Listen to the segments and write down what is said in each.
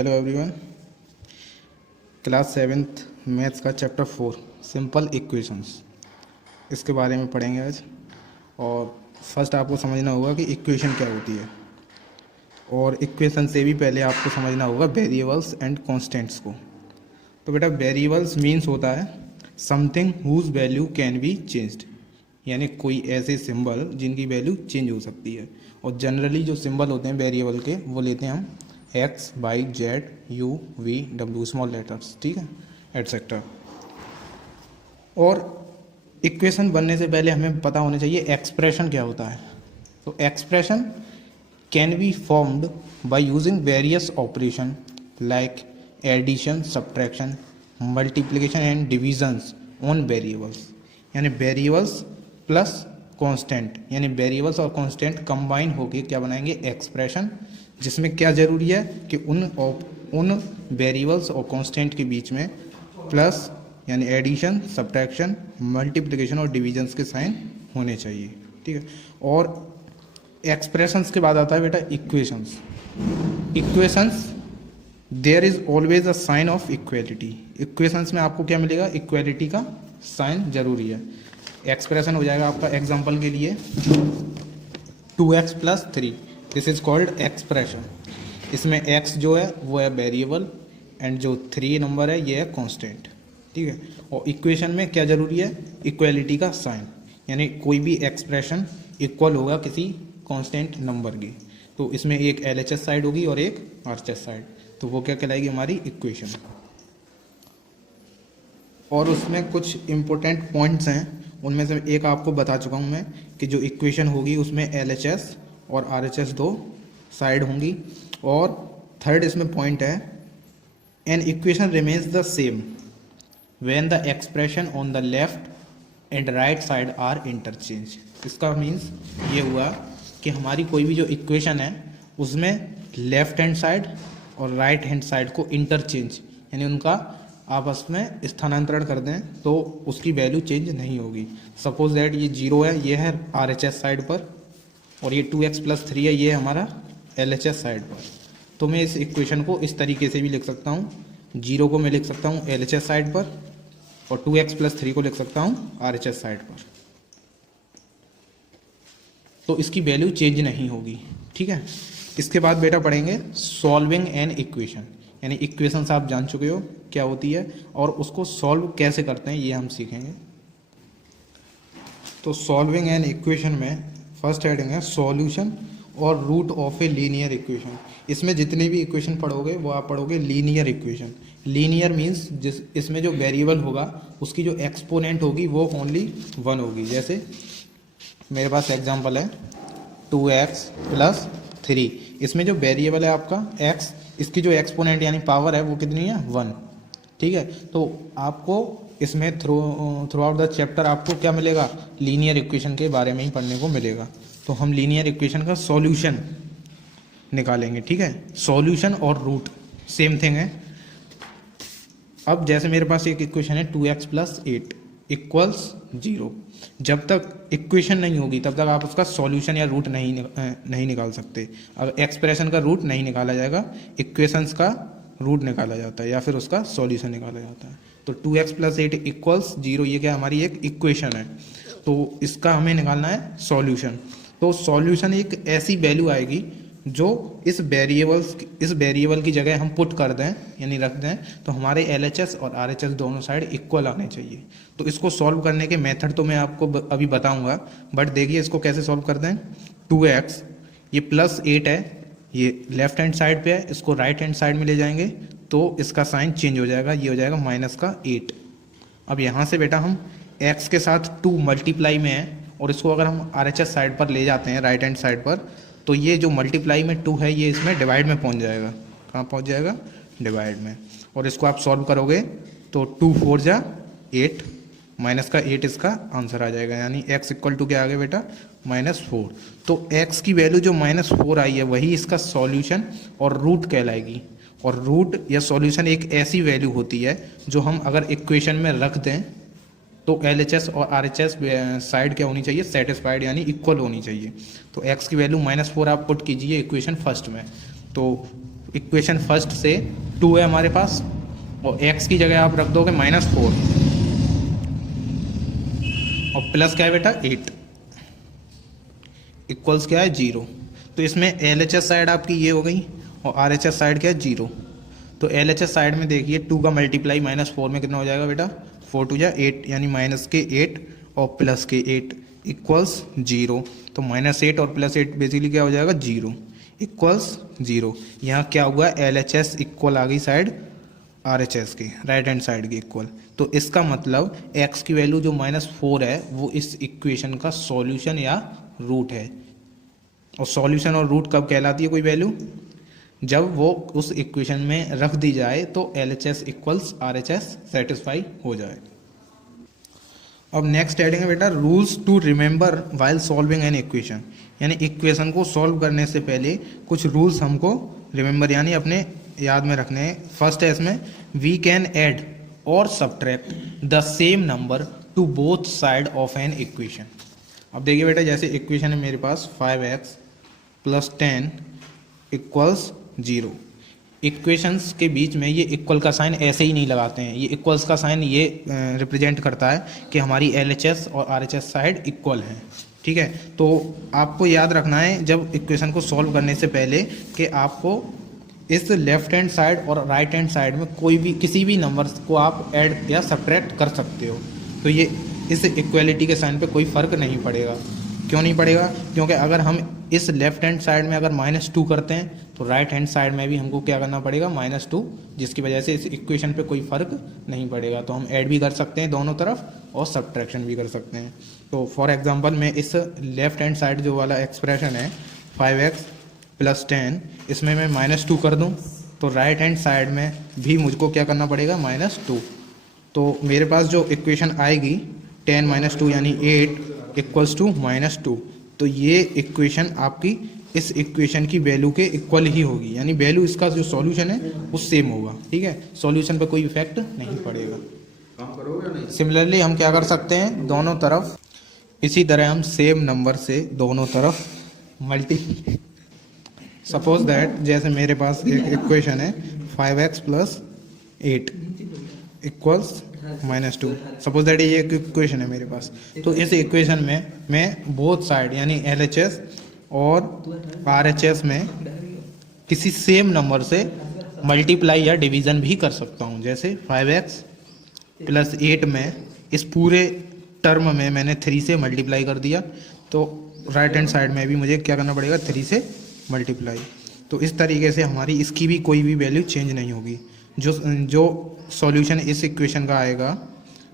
Hello everyone. Class 7th maths का chapter 4 simple equations, इसके बारे में पढ़ेंगे आज। और फर्स्ट आपको समझना होगा कि इक्वेशन क्या होती है, और इक्वेशन से भी पहले आपको समझना होगा वेरिएबल्स एंड कांस्टेंट्स को। तो बेटा वेरिएबल्स मीन्स होता है something whose value can be changed, यानी कोई ऐसे सिंबल जिनकी वैल्यू चेंज हो सकती है। और जनरली जो सिंबल होते हैं वेरिएबल के वो लेते हैं हम X, Y, Z, U, V, W, small letters, ठीक है, एटसेट्रा। और इक्वेशन बनने से पहले हमें पता होना चाहिए एक्सप्रेशन क्या होता है। तो expression can be formed by using various operation like addition, subtraction, multiplication and divisions on variables, यानी वेरिएबल्स प्लस कांस्टेंट, यानी वेरिएबल्स और कांस्टेंट कंबाइन होकर क्या बनाएंगे एक्सप्रेशन, जिसमें क्या ज़रूरी है कि उन वेरिएबल्स और कांस्टेंट के बीच में प्लस यानी एडिशन, सब्ट्रैक्शन, मल्टीप्लिकेशन और डिविजन्स के साइन होने चाहिए, ठीक है। और एक्सप्रेशंस के बाद आता है बेटा equations. Equations there is always a sign of equality. Equations में आपको क्या मिलेगा, इक्वेलिटी का साइन जरूरी है। एक्सप्रेशन हो जाएगा आपका एग्जांपल के लिए 2x + 3, this is called expression. इसमें x जो है वो है वेरिएबल एंड जो 3 नंबर है ये है कांस्टेंट, ठीक है। और इक्वेशन में क्या जरूरी है, इक्वेलिटी का साइन, यानी कोई भी एक्सप्रेशन इक्वल होगा किसी कांस्टेंट नंबर की। तो इसमें एक LHS साइड होगी और एक RHS साइड, तो वो क्या कहलाएगी हमारी इक्वेशन। और उसमें कुछ इम्पोर्टेंट पॉइंट्स हैं, उनमें से एक आपको बता चुका हूँ मैं कि जो इक्वेशन होगी उसमें LHS और RHS दो साइड होंगी। और थर्ड इसमें पॉइंट है an equation remains the same when the expression on the left and right side are interchange. इसका मीन्स ये हुआ कि हमारी कोई भी जो इक्वेशन है उसमें लेफ्ट हैंड साइड और राइट हैंड साइड को इंटरचेंज, यानी उनका आपस में स्थानांतरण कर दें तो उसकी वैल्यू चेंज नहीं होगी। सपोज दैट ये 0 है, ये है RHS साइड पर, और ये 2x + 3 है, ये हमारा LHS साइड पर। तो मैं इस इक्वेशन को इस तरीके से भी लिख सकता हूँ, 0 को मैं लिख सकता हूँ LHS साइड पर और 2x + 3 को लिख सकता हूँ RHS साइड पर। तो इसकी वैल्यू चेंज नहीं होगी, ठीक है। इसके बाद बेटा पढ़ेंगे सॉल्विंग एन इक्वेशन, यानी इक्वेशंस आप जान चुके हो क्या होती है और उसको सॉल्व कैसे करते हैं ये हम सीखेंगे। तो सॉल्विंग एन इक्वेशन में फर्स्ट हेडिंग है सॉल्यूशन और root of a linear equation. इसमें जितने भी इक्वेशन पढ़ोगे वो आप पढ़ोगे लीनियर इक्वेशन। लीनियर मीन्स इसमें जो वेरिएबल होगा उसकी जो एक्सपोनेंट होगी वो ओनली 1 होगी। जैसे मेरे पास एग्जांपल है 2x + 3, इसमें जो वेरिएबल है आपका x, इसकी जो एक्सपोनेंट यानी पावर है वो कितनी है 1, ठीक है। तो आपको इसमें थ्रू आउट द चैप्टर आपको क्या मिलेगा, लीनियर इक्वेशन के बारे में ही पढ़ने को मिलेगा। तो हम लीनियर इक्वेशन का सॉल्यूशन निकालेंगे, ठीक है। सॉल्यूशन और रूट सेम थिंग है। अब जैसे मेरे पास एक इक्वेशन है 2x + 8 = 0, जब तक इक्वेशन नहीं होगी तब तक आप उसका सॉल्यूशन या रूट नहीं निकाल सकते। अगर एक्सप्रेशन का रूट नहीं निकाला जाएगा, इक्वेशंस का रूट निकाला जाता है या फिर उसका सॉल्यूशन निकाला जाता है। तो 2x + 8 = 0, ये क्या हमारी एक इक्वेशन है, तो इसका हमें निकालना है सॉल्यूशन। तो सॉल्यूशन एक ऐसी वैल्यू आएगी जो इस वेरिएबल की जगह हम पुट कर दें यानी रख दें, तो हमारे LHS और RHS दोनों साइड इक्वल आने चाहिए। तो इसको सॉल्व करने के मेथड तो मैं आपको अभी बताऊंगा, बट देखिए इसको कैसे सॉल्व कर दें। 2x ये +8 है, ये लेफ्ट हैंड साइड पे है, इसको राइट हैंड साइड में ले जाएंगे तो इसका साइन चेंज हो जाएगा, ये हो जाएगा -8। अब यहाँ से बेटा हम x के साथ 2 मल्टीप्लाई में है और इसको अगर हम RHS साइड पर ले जाते हैं राइट हैंड साइड पर, तो ये जो मल्टीप्लाई में 2 है ये इसमें डिवाइड में पहुंच जाएगा। कहाँ पहुंच जाएगा, डिवाइड में। और इसको आप सॉल्व करोगे तो 2 × 4 = 8, -8 इसका आंसर आ जाएगा, यानी x = क्या आ गया बेटा -4। तो x की वैल्यू जो -4 आई है वही इसका सॉल्यूशन और रूट कहलाएगी। और रूट या सॉल्यूशन एक ऐसी वैल्यू होती है जो हम अगर इक्वेशन में रख दें तो LHS और RHS साइड क्या होनी चाहिए, सेटिस्फाइड यानी इक्वल होनी चाहिए। तो x की वैल्यू -4 आप पुट कीजिए इक्वेशन फर्स्ट में, तो इक्वेशन फर्स्ट से 2 है हमारे पास, और x की जगह आप रख दोगे -4, और प्लस क्या है बेटा 8, इक्वल्स क्या है 0। तो इसमें LHS साइड आपकी ये हो गई और RHS साइड क्या है 0। तो LHS साइड में देखिए 2 का मल्टीप्लाई -4 में कितना हो जाएगा बेटा, 4 2 जा 8, यानी -8 और +8 इक्वल्स 0। तो -8 और +8 बेसिकली क्या हो जाएगा 0 इक्वल्स 0। यहाँ क्या हुआ, LHS इक्वल आ गई साइड RHS की, राइट हैंड साइड की इक्वल। तो इसका मतलब x की वैल्यू जो -4 है वो इस इक्वेशन का सॉल्यूशन या रूट है। और सॉल्यूशन और रूट कब कहलाती है कोई वैल्यू, जब वो उस इक्वेशन में रख दी जाए तो LHS इक्वल्स RHS सेटिस्फाई हो जाए। अब नेक्स्ट हेडिंग है बेटा rules to remember while solving an equation, यानी इक्वेशन को सॉल्व करने से पहले कुछ रूल्स हमको रिमेंबर यानी अपने याद में रखने हैं। फर्स्ट है इसमें, वी कैन ऐड और subtract the same number two both side of an equation. अब देखिए बेटा, जैसे इक्वेशन है मेरे पास 5x + 10 इक्वल्स 0। इक्वेशंस के बीच में ये इक्वल का साइन ऐसे ही नहीं लगाते हैं, ये इक्वल्स का साइन ये रिप्रेजेंट करता है कि हमारी LHS और RHS साइड इक्वल हैं। ठीक है, तो आपको याद रखना है जब इक्वेशन को सॉल्व करने से पहले कि आपको इस लेफ्ट हैंड साइड और राइट हैंड साइड में कोई भी किसी भी नंबर को आप ऐड या सब्ट्रैक्ट कर सकते हो। तो ये इस इक्वलिटी के साइन पे कोई फ़र्क नहीं पड़ेगा। क्यों नहीं पड़ेगा, क्योंकि अगर हम इस लेफ्ट हैंड साइड में अगर -2 करते हैं तो राइट हैंड साइड में भी हमको क्या करना पड़ेगा -2, जिसकी वजह से इस इक्वेशन पे कोई फ़र्क नहीं पड़ेगा। तो हम ऐड भी कर सकते हैं दोनों तरफ और सब्ट्रैक्शन भी कर सकते हैं। तो फॉर एग्जांपल मैं इस लेफ्ट हैंड साइड जो वाला एक्सप्रेशन है 5x + 10, इसमें मैं -2 कर दूं तो राइट हैंड साइड में भी मुझको क्या करना पड़ेगा -2। तो मेरे पास जो इक्वेशन आएगी 10 - 2 यानी 8 इक्वल्स टू -2। तो ये इक्वेशन आपकी इस इक्वेशन की वैल्यू के इक्वल ही होगी, यानी वैल्यू इसका जो सॉल्यूशन है वो सेम होगा। ठीक है, सॉल्यूशन पे कोई इफेक्ट नहीं पड़ेगा। काम करोगे नहीं। सिमिलरली हम क्या कर सकते हैं, दोनों तरफ इसी तरह हम सेम नंबर से दोनों तरफ मल्टी सपोज दैट जैसे मेरे पास एक इक्वेशन है 5x + 8 इक्वल्स -2। सपोज दैट ये एक इक्वेशन है मेरे पास। तो इस इक्वेशन में मैं बोथ साइड यानी LHS और RHS में किसी सेम नंबर से मल्टीप्लाई या डिवीज़न भी कर सकता हूँ। जैसे 5x + 8 में इस पूरे टर्म में मैंने 3 से मल्टीप्लाई कर दिया, तो राइट हैंड साइड में भी मुझे क्या करना पड़ेगा 3 से मल्टीप्लाई। तो इस तरीके से हमारी इसकी भी कोई भी वैल्यू चेंज नहीं होगी। जो सॉल्यूशन इस इक्वेशन का आएगा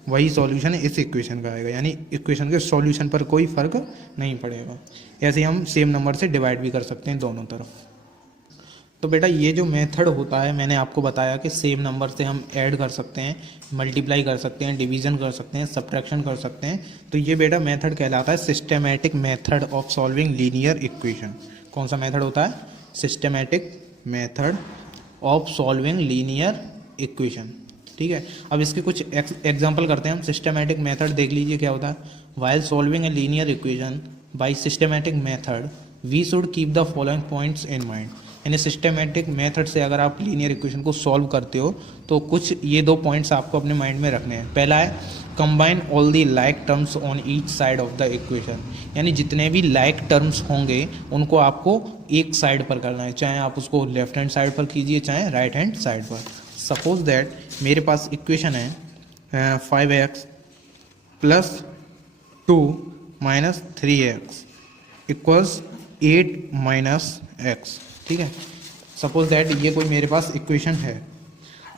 वही सॉल्यूशन इस इक्वेशन का आएगा, यानी इक्वेशन के सॉल्यूशन पर कोई फ़र्क नहीं पड़ेगा। ऐसे हम सेम नंबर से डिवाइड भी कर सकते हैं दोनों तरफ। तो बेटा ये जो मेथड होता है मैंने आपको बताया कि सेम नंबर से हम ऐड कर सकते हैं, मल्टीप्लाई कर सकते हैं, डिवीज़न कर सकते हैं, सब्ट्रैक्शन कर सकते हैं। तो ये बेटा मेथड कहलाता है systematic method of solving linear equation. कौन सा मेथड होता है, systematic method of solving linear equation. ठीक है, अब इसके कुछ एग्जांपल करते हैं हम। सिस्टेमेटिक मेथड देख लीजिए क्या होता है। While solving a linear equation by systematic method we should keep the following points in mind. यानी सिस्टेमेटिक मेथड से अगर आप लीनियर इक्वेशन को सॉल्व करते हो तो कुछ ये 2 पॉइंट्स आपको अपने माइंड में रखने हैं। पहला है combine all the like terms on each side of the equation, यानी जितने भी लाइक टर्म्स होंगे उनको आपको एक साइड पर करना है, चाहे आप उसको लेफ्ट हैंड साइड पर कीजिए चाहे राइट हैंड साइड पर। सपोज दैट मेरे पास इक्वेशन है 5x + 2 - 3x इक्वल्स 8 - x। ठीक है, सपोज दैट ये कोई मेरे पास इक्वेशन है।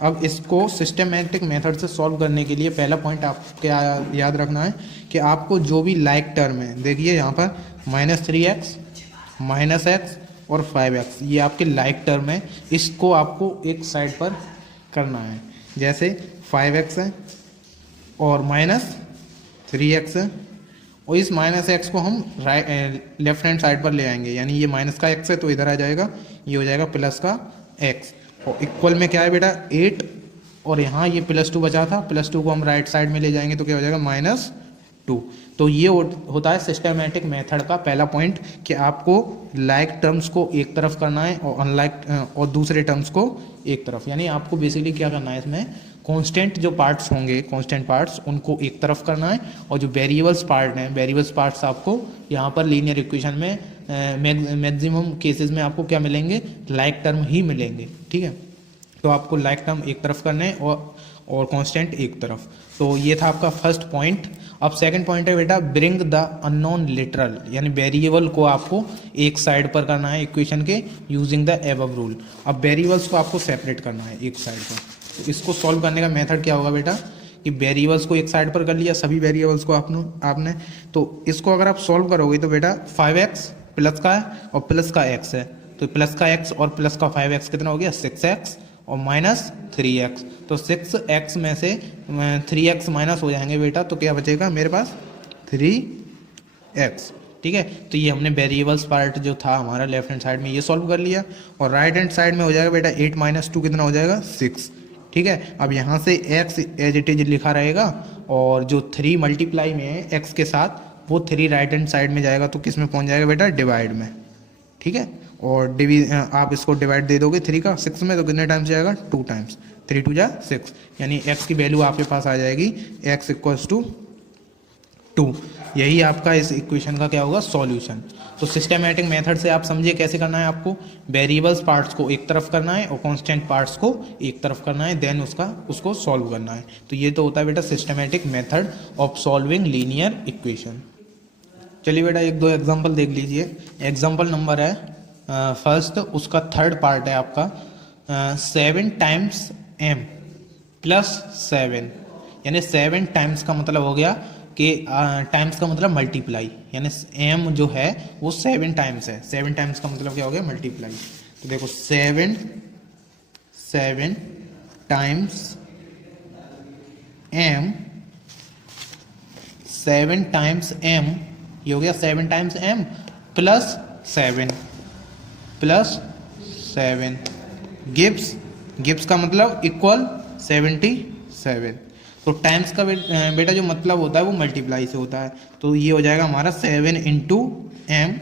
अब इसको सिस्टमेटिक मेथड से सॉल्व करने के लिए पहला पॉइंट आपको क्या याद रखना है कि आपको जो भी लाइक टर्म है, देखिए यहाँ पर -3x -x और 5x ये आपके लाइक टर्म है, इसको आपको एक साइड पर करना है। जैसे 5x है और -3x है, और इस -x को हम लेफ्ट हैंड साइड पर ले आएंगे, यानी ये माइनस का x है तो इधर आ जाएगा, ये हो जाएगा प्लस का x। और इक्वल में क्या है बेटा 8, और यहाँ ये +2 बचा था, +2 को हम राइट साइड में ले जाएंगे तो क्या हो जाएगा 2। तो ये होता है सिस्टमेटिक मेथड का पहला पॉइंट कि आपको लाइक टर्म्स को एक तरफ करना है और अनलाइक और दूसरे टर्म्स को एक तरफ, यानी आपको बेसिकली क्या करना है इसमें, कांस्टेंट जो पार्ट्स होंगे, कांस्टेंट पार्ट्स, उनको एक तरफ करना है, और जो वेरिएबल्स पार्ट हैं, वेरिएबल्स पार्ट्स आपको यहाँ पर लीनियर इक्वेशन में मैक्सिमम केसेस में आपको क्या मिलेंगे, लाइक टर्म ही मिलेंगे। ठीक है, तो आपको लाइक टर्म एक तरफ करने हैं और कांस्टेंट एक तरफ। तो ये था आपका फर्स्ट पॉइंट। अब सेकंड पॉइंट है बेटा, ब्रिंग द अननोन लिटरल, यानी वेरिएबल को आपको एक साइड पर करना है इक्वेशन के यूजिंग द एबव रूल। अब वेरिएबल्स को आपको सेपरेट करना है एक साइड पर। तो इसको सॉल्व करने का मेथड क्या होगा बेटा, कि वेरिएबल्स को एक साइड पर कर लिया, सभी वेरिएबल्स को आपने, तो इसको अगर आप सॉल्व करोगे तो बेटा 5x प्लस का है और प्लस का x है, तो प्लस का x और प्लस का 5x कितना हो गया, 6x और माइनस 3x। तो 6x में से 3x माइनस हो जाएंगे बेटा, तो क्या बचेगा मेरे पास 3x। ठीक है, तो ये हमने वेरिएबल्स पार्ट जो था हमारा लेफ्ट हैंड साइड में ये सॉल्व कर लिया, और राइट हैंड साइड में हो जाएगा बेटा 8 माइनस 2 कितना हो जाएगा, 6। ठीक है, अब यहाँ से x एज इट इज लिखा रहेगा, और जो 3 मल्टीप्लाई में है x के साथ, वो 3 राइट हैंड साइड में जाएगा, तो किस में पहुँच जाएगा बेटा, डिवाइड में। ठीक है, और आप इसको डिवाइड दे दोगे 3 का 6 में, तो कितने टाइम्स जाएगा, 2 टाइम्स, 3 2 जा 6, यानी x की वैल्यू आपके पास आ जाएगी x इक्वल्स टू 2। यही आपका इस इक्वेशन का क्या होगा, सॉल्यूशन। तो सिस्टमेटिक मेथड से आप समझिए कैसे करना है, आपको वेरिएबल्स पार्ट्स को एक तरफ करना है और कांस्टेंट पार्ट्स को एक तरफ करना है, देन उसको सॉल्व करना है। तो ये तो होता है बेटा systematic method of solving linear equation. चलिए बेटा एक दो एग्जांपल देख लीजिए। एग्जांपल नंबर है फर्स्ट, उसका थर्ड पार्ट है आपका 7 टाइम्स m प्लस 7, यानी 7 टाइम्स का मतलब हो गया कि टाइम्स का मतलब मल्टीप्लाई, यानी m जो है वो 7 टाइम्स है। 7 टाइम्स का मतलब क्या हो गया, मल्टीप्लाई। तो देखो 7 टाइम्स m, 7 टाइम्स m, ये हो गया 7 टाइम्स m प्लस 7 गिव्स का मतलब इक्वल 77। तो टाइम्स का बेटा जो मतलब होता है वो मल्टीप्लाई से होता है, तो ये हो जाएगा हमारा 7 into m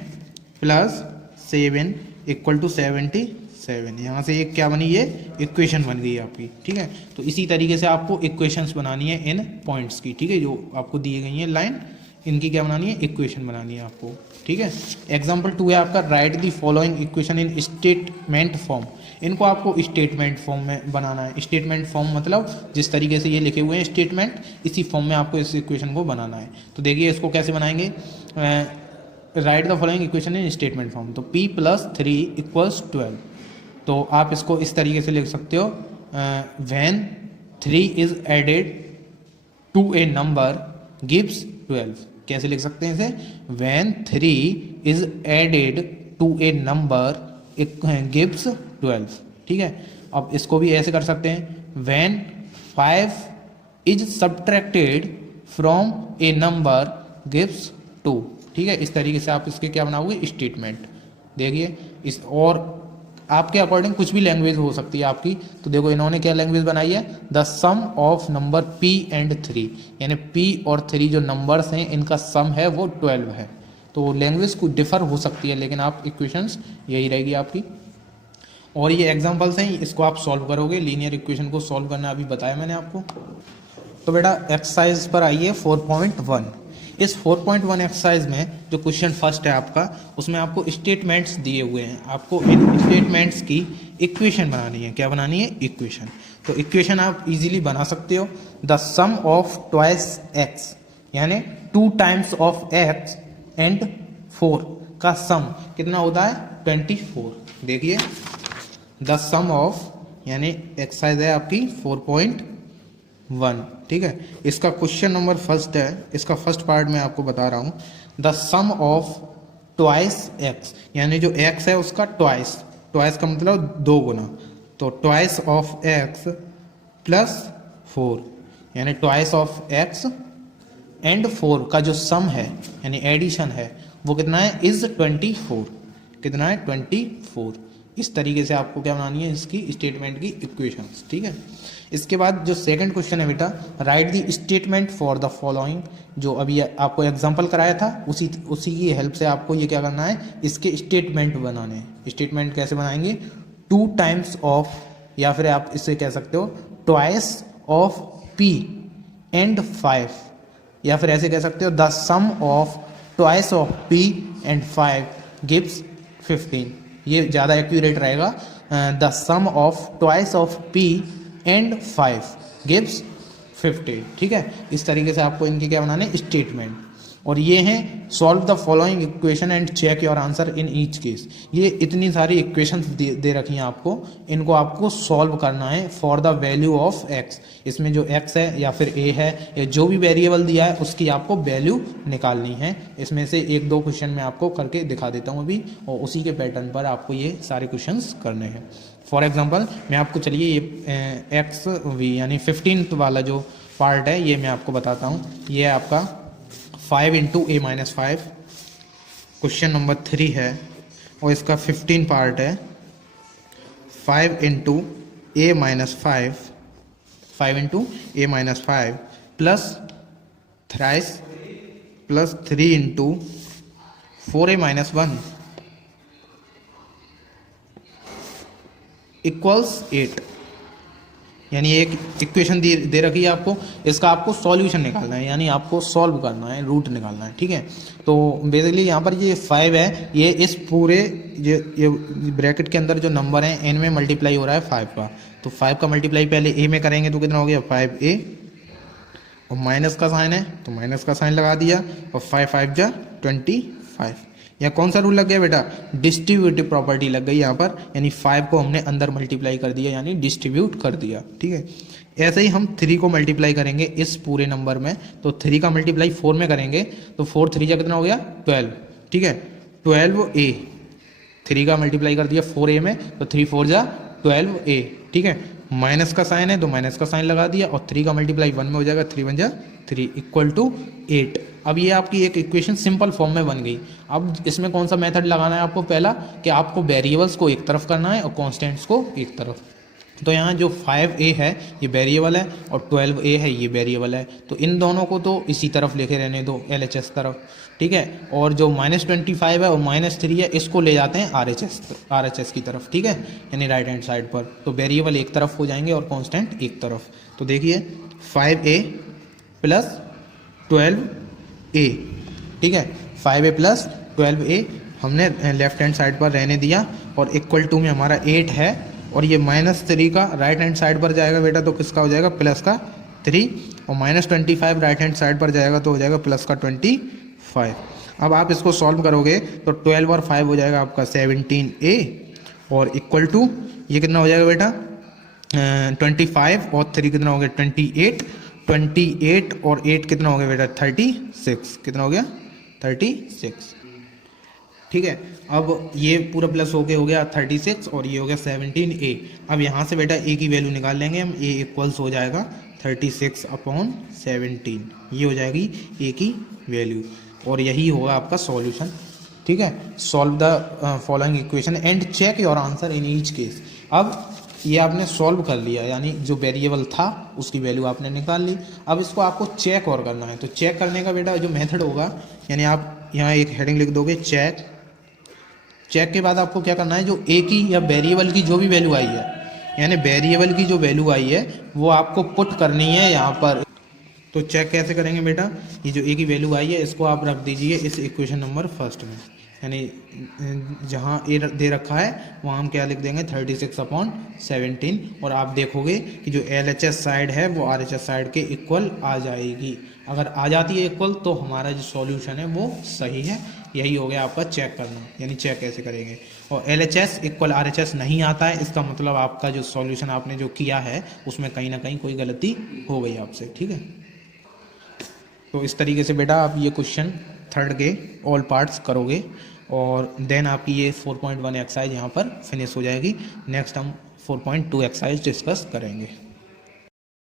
plus 7 equal to 77। यहाँ से ये क्या बनी, ये इक्वेशन बन गई आपकी। ठीक है, तो इसी तरीके से आपको इक्वेशंस बनानी है इन पॉइंट्स की। ठीक है, जो आपको दी गई है लाइन, इनकी क्या बनानी है, इक्वेशन बनानी है आपको। ठीक है, एग्जाम्पल 2 है आपका, right the following equation in statement form. इनको आपको स्टेटमेंट फॉर्म में बनाना है। स्टेटमेंट फॉर्म मतलब जिस तरीके से ये लिखे हुए हैं स्टेटमेंट, इसी फॉर्म में आपको इस इक्वेशन को बनाना है। तो देखिए इसको कैसे बनाएंगे, right the following equation in statement form. तो p प्लस 3 इक्वल्स 12। तो आप इसको इस तरीके से लिख सकते हो, when 3 is added to a number gives 12। कैसे लिख सकते हैं इसे, when 3 is added to a number gives 12। ठीक है, अब इसको भी ऐसे कर सकते हैं, when 5 is subtracted from A number gives 2। ठीक है, इस तरीके से आप इसके क्या बनाओगे, स्टेटमेंट। देखिए इस, और आपके अकॉर्डिंग कुछ भी लैंग्वेज हो सकती है आपकी। तो देखो इन्होंने क्या लैंग्वेज बनाई है, the sum of number p and 3, यानी p और 3 जो नंबर्स हैं इनका सम है वो 12 है। तो लैंग्वेज कुछ डिफर हो सकती है, लेकिन आप इक्वेशंस यही रहेगी आपकी। और ये एग्जांपल्स हैं, इसको आप सॉल्व करोगे। लीनियर इक्वेशन को सॉल्व करना अभी बताया मैंने आपको। तो बेटा एक्सरसाइज पर आइए 4.1। इस 4.1 एक्सरसाइज में जो क्वेश्चन फर्स्ट है आपका, उसमें आपको स्टेटमेंट्स दिए हुए हैं। आपको इन स्टेटमेंट्स की इक्वेशन बनानी है। क्या बनानी है, इक्वेशन। तो इक्वेशन आप इजीली बना सकते हो। The sum of twice X, यानी 2 टाइम्स ऑफ एक्स एंड 4 का सम कितना होता है, 24। देखिए द सम ऑफ, यानी एक्सरसाइज है आपकी 4.1। ठीक है, इसका क्वेश्चन नंबर फर्स्ट है, इसका फर्स्ट पार्ट मैं आपको बता रहा हूं। The sum of twice X, यानी जो एक्स है उसका ट्वाइस, ट्वाइस का मतलब 2 गुना। तो ट्वाइस ऑफ एक्स प्लस 4, यानी ट्वाइस ऑफ एक्स एंड 4 का जो सम है, यानी एडिशन है, वो कितना है, इज 24। कितना है, 24। इस तरीके से आपको क्या बनानी है, इसकी स्टेटमेंट की इक्वेशंस, ठीक है। इसके बाद जो सेकंड क्वेश्चन है बेटा, right the statement for the following, जो अभी आपको एग्जांपल कराया था उसी की हेल्प से आपको ये क्या करना है, इसके स्टेटमेंट बनाने हैं। स्टेटमेंट कैसे बनाएंगे, 2 टाइम्स ऑफ, या फिर आप इसे कह सकते हो ट्वाइस ऑफ p एंड 5, या फिर ऐसे कह सकते हो the sum of twice of p and 5 gives 15। ये ज़्यादा एक्यूरेट रहेगा, the sum of twice of p and 5 gives 50, ठीक है। इस तरीके से आपको इनके क्या बनाने, स्टेटमेंट। और ये हैं solve the following equation and check your answer in each case. ये इतनी सारी इक्वेशंस दे रखी हैं आपको, इनको आपको सॉल्व करना है for the value of x। इसमें जो x है या फिर a है या जो भी वेरिएबल दिया है उसकी आपको वैल्यू निकालनी है। इसमें से 1-2 क्वेश्चन मैं आपको करके दिखा देता हूँ अभी, और उसी के पैटर्न पर आपको ये सारे क्वेश्चन करने हैं। फॉर एग्जाम्पल मैं आपको चलिए ये XV यानी 15th वाला जो पार्ट है ये मैं आपको बताता हूँ। ये आपका 5 × a-5 क्वेश्चन नंबर 3 है, और इसका 15 पार्ट है। 5 × a-5 plus thrice plus 3 × 4a-1 equals 8। यानी एक इक्वेशन दे रखी है आपको, इसका आपको सॉल्यूशन निकालना है, यानी आपको सॉल्व करना है, रूट निकालना है, ठीक है। तो बेसिकली यहाँ पर ये 5 है, ये इस पूरे ये ब्रैकेट के अंदर जो नंबर है n में मल्टीप्लाई हो रहा है 5 का, तो 5 का मल्टीप्लाई पहले a में करेंगे तो कितना हो गया 5a, और माइनस का साइन है तो माइनस का साइन लगा दिया, और 5 5 जा 25। या कौन सा रूल लग गया बेटा, डिस्ट्रीब्यूटिव प्रॉपर्टी लग गई यहाँ पर, यानी 5 को हमने अंदर मल्टीप्लाई कर दिया यानी डिस्ट्रीब्यूट कर दिया, ठीक है। ऐसे ही हम 3 को मल्टीप्लाई करेंगे इस पूरे नंबर में, तो 3 का मल्टीप्लाई 4 में करेंगे तो 4 3 जा कितना हो गया 12, ठीक है। 12a, 3 का मल्टीप्लाई कर दिया 4a में तो 3 4 जा 12a, ठीक है। माइनस का साइन है तो माइनस का साइन लगा दिया, और 3 का मल्टीप्लाई 1 में हो जाएगा, 3 1 जा 3 इक्वल टू 8। अब ये आपकी एक इक्वेशन सिंपल फॉर्म में बन गई। अब इसमें कौन सा मेथड लगाना है आपको, पहला कि आपको वेरिएबल्स को एक तरफ करना है और कांस्टेंट्स को एक तरफ। तो यहाँ जो 5a है ये वेरिएबल है और 12a है ये वेरिएबल है, तो इन दोनों को तो इसी तरफ लेके रहने दो LHS तरफ, ठीक है। और जो -25 है और -3 है इसको ले जाते हैं RHS की तरफ, ठीक है, यानी राइट हैंड साइड पर। तो वेरिएबल एक तरफ हो जाएंगे और कांस्टेंट एक तरफ। तो देखिए 5a प्लस 12a, ठीक है, 5a प्लस 12a हमने लेफ्ट हैंड साइड पर रहने दिया, और इक्वल टू में हमारा 8 है, और ये -3 का राइट हैंड साइड पर जाएगा बेटा तो किसका हो जाएगा प्लस का 3, और -25 राइट हैंड साइड पर जाएगा तो हो जाएगा प्लस का 25। अब आप इसको सॉल्व करोगे तो 12 और 5 हो जाएगा आपका 17a, और इक्वल टू ये कितना हो जाएगा बेटा 25, और 3 कितना हो गया 28, 28 और 8 कितना हो गया बेटा 36, कितना हो गया 36, ठीक है। अब ये पूरा प्लस हो गया 36, और ये हो गया 17a। अब यहाँ से बेटा a की वैल्यू निकाल लेंगे हम, a इक्वल्स हो जाएगा 36/17, ये हो जाएगी a की वैल्यू, और यही होगा आपका सॉल्यूशन, ठीक है। Solve the following equation and check your answer in each case. अब ये आपने सॉल्व कर लिया, यानी जो वेरिएबल था उसकी वैल्यू आपने निकाल ली। अब इसको आपको चेक और करना है, तो चेक करने का बेटा जो मेथड होगा, यानी आप यहाँ एक हेडिंग लिख दोगे चेक। चेक के बाद आपको क्या करना है, जो ए की या वेरिएबल की जो भी वैल्यू आई है, यानी वेरिएबल की जो वैल्यू आई है वो आपको पुट करनी है यहाँ पर। तो चेक कैसे करेंगे बेटा, ये जो ए की वैल्यू आई है इसको आप रख दीजिए इस इक्वेशन नंबर फर्स्ट में, यानी जहाँ ए दे रखा है वहाँ हम क्या लिख देंगे 36/17, और आप देखोगे कि जो LHS साइड है वो RHS साइड के इक्वल आ जाएगी। अगर आ जाती है इक्वल तो हमारा जो सॉल्यूशन है वो सही है। यही हो गया आपका चेक करना, यानी चेक कैसे करेंगे। और LHS इक्वल RHS नहीं आता है, इसका मतलब आपका जो सॉल्यूशन आपने जो किया है उसमें कहीं ना कहीं कोई गलती हो गई आपसे, ठीक है। तो इस तरीके से बेटा आप ये क्वेश्चन थर्ड के ऑल पार्ट्स करोगे, और देन आपकी ये 4.1 एक्सरसाइज यहाँ पर फिनिश हो जाएगी। नेक्स्ट हम 4.2 एक्सरसाइज डिस्कस करेंगे।